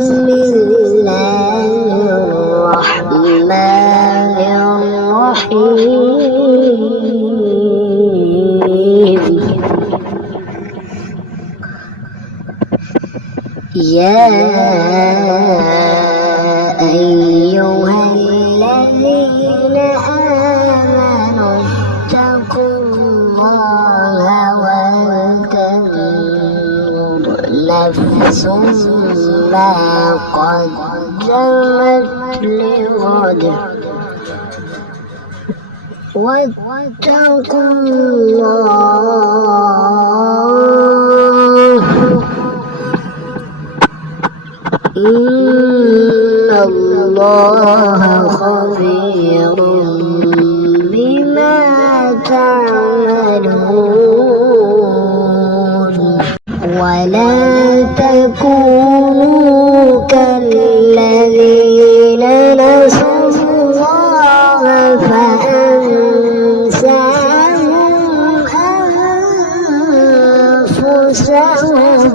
بسم الله الرحمن الرحيم. يا أيها الذين آمنوا اتقوا الله ولتنظر نفس ما قدمت لغد واتقوا الله إن الله خبير بما تعملون. ولا تكونوا كالذين نسوا الله فأنساهم أنفسهم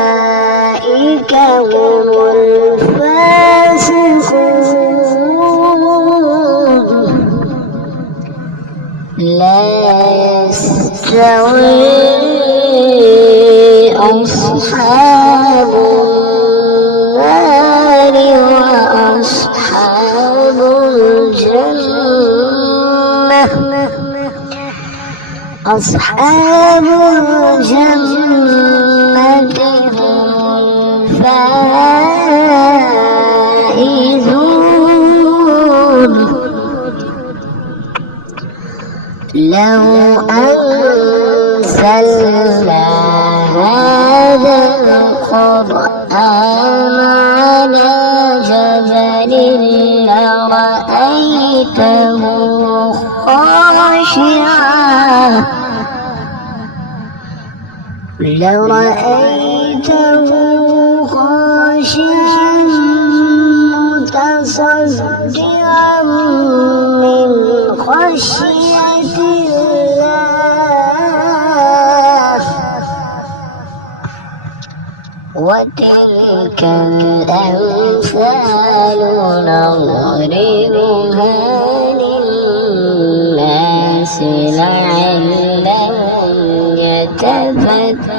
أولئك هم الفاسقون. لا يستوي أصحاب النار وأصحاب الجنة. أصحاب الجنة هم الفائزون. لو أنزلنا هذا القرآن على جبل لرأيته خاشعا متصدعا من خشية الله. وتلك الأمثال نضربها للناس لعلهم يتفكرون.